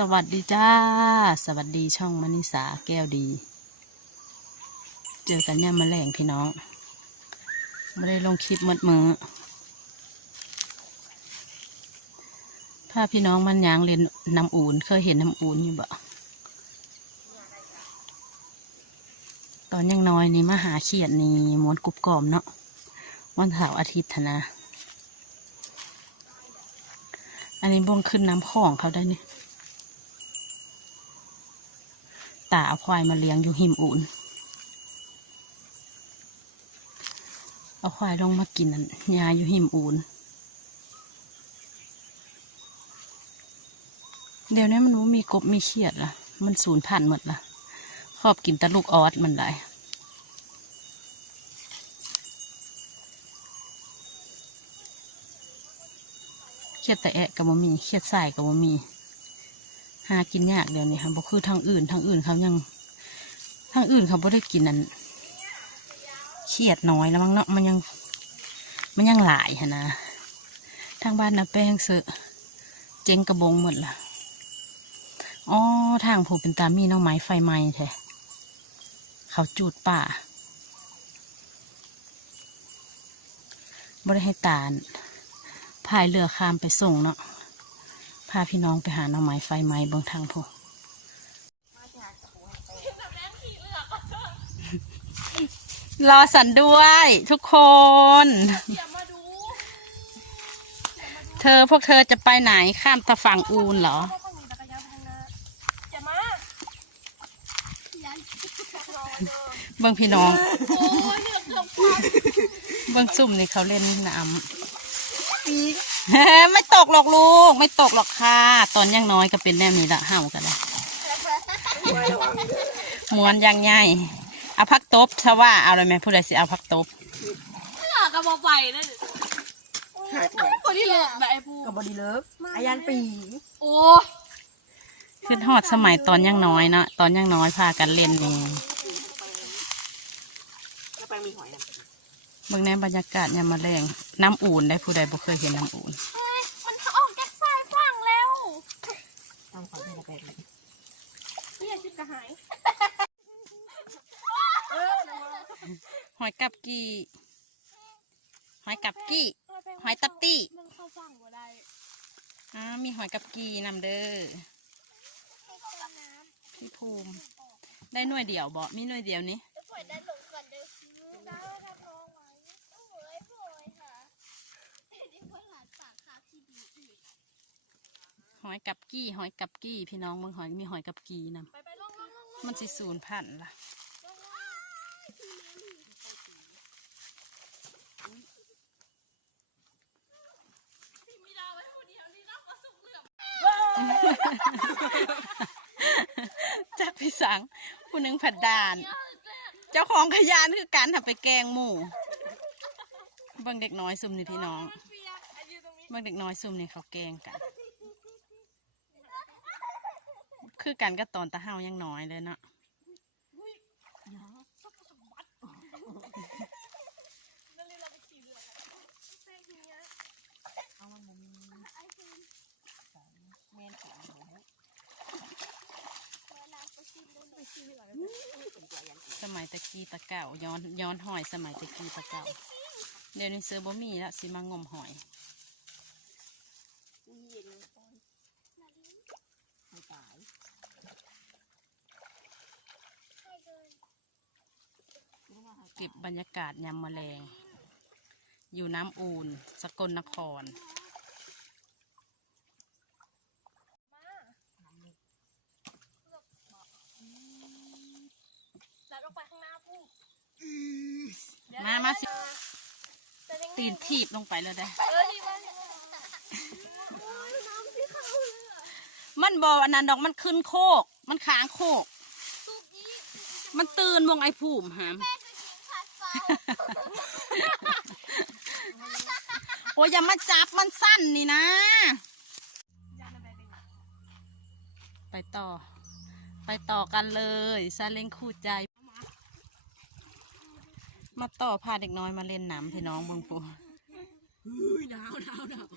สวัสดีจ้า สวัสดีช่องมณิสาแก้วดี เจอกันเนี่ยมาแรงพี่น้องไม่ได้ลงคลิปหมดมือพาพี่น้องมันยางเล่นน้ำอูนเคยเห็นน้ำอูนอยู่บ่ตอนยังน้อยนี่มาหาเขียดนี่ม้วนกรุบกรอมเนาะวันเสาร์อาทิตย์นะ อันนี้บ่งขึ้นน้ำของเขาได้เนี่ย ตาเอาควายมาเลี้ยงอยู่หิมอุ่น เอาควายลงมากินนั่นยาอยู่หิมอุ่น เดี๋ยวนี้มันรู้มีกบมีเขียดละมันสูญพันธุ์หมดละชอบกินแตะลูกออสมันได้เขียดแต่แอะกับบ่มีเขียดใส่กับบ่มี หากินยากเดี๋ยวนี้ค่ะบ่คือทางอื่นทางอื่นเขายังทางอื่นเขาบ่ได้กินนั่นเขียดน้อยแล้วมั้งเนาะมันยังมันยังหลายนนะทางบ้านนะแป้งเสอะเจ๊งกระบงหมดละอ๋อทางผูเป็นตามีน้องไม้ไฟไหม้แท้เขาจูดป่าบ่ได้ให้ตาลพายเรือข้ามไปส่งเนาะาพี่น้องไปหาหน่อไม้ไฟไหม้เบางทางพวกรอสันด้วยทุกคน เธอพวกเธอจะไปไหนข้ามตะฝั่งอูนเหรอ เบิ่งพี่น้องบังเบิ่งซุ่มนี่เขาเล่นน้ำ ไม่ตกหรอกลูก ไม่ตกหรอกค่ะ ตอนยังน้อยก็เป็นแน่นี้ละเห่ากันละม้วนยังไงเอาพักตบชว่าเอาเลยไหมผู้ใดสิเอาพักตบถ้ากระบอกไปนั่นหายไปไหนคนที่เหลือแบบไอ้ผู้กับบอดีเลิฟอายันปี โอ้ขึ้นฮอดสมัยตอนยังน้อยเนาะตอนยังน้อยพากันเล่นนี่แล้วไปมีหอยอะเบิ่งในบรรยากาศยามมาแรง น้ำอุ่นได้ผู้ใดบ่เคยเห็นน้ำอุ่นเฮ้ยมันออกจากสายฝั่งแล้วต้องขอให้ระเบิดนี่อย่าชิดกระหายหอยกับกี้หอยกับกี้หอยตับตี้มันเข้าฝั่งบ่ได้อ่ามีหอยกับกี้นำเด้อพี่ภูมิ ได้หน่วยเดียวบ่มีหน่วยเดียวนี้ ปล่อยได้ลงก่อนเด้อได้ทำน้องไว้โอ้ยโอ้ยค่ะนี่คนหลานปากคาที่ดีอีก ห อยกับกี้หอยกับกี้ พี่น้องเบิ่งหอยมีหอยกับกี้นไปไปลงลงลงลงำมันสิสูญพันธุ์ล่ะมีดาวไว้คนเดียวนี่รับมาสุกเหลือมจักพี่สังผู้หนึ่งผัดดาน เจ้าของขยานคือการทำไปแกงหมูเบิ่งเด็กน้อยซุ่มนี่พี่น้องเปียกไอ้ยืนตรงนี้เบิ่งเด็กน้อยซุ่มนี่เขาแกงกัน คือกันก็ตอนตะเฮายังน้อยเลยเนาะสมัยตะกี้ตะเก่าย้อนย้อนหอยสมัยตะกี้ตะเก่าเดี๋ยวนี้เสือบ่มีแล้วสิมางมหอยไม่ตาย เก็บบรรยากาศยามแมลง อยู่น้ำอูนสกลนครแล้วลงไปข้างหน้าปุ๊บมามาสิจะได้ตีนทีบลงไปเลยได้อเออดีมากน้ำที่เข้าเลยอะมันบออันนั้นดอกมันขึ้นโคก มันค้างโคก สุกนี้มันตื่นวงไอ้ภูมิหาม โอ้ยอย่ามาจับมันสั้นนี่นะ ไปต่อ ไปต่อกันเลยซาเล้งคู่ใจ มาต่อพาเด็กน้อยมาเล่นน้ำพี่น้องเบิ่งปูเฮ้ยหนาวหนาวหนาว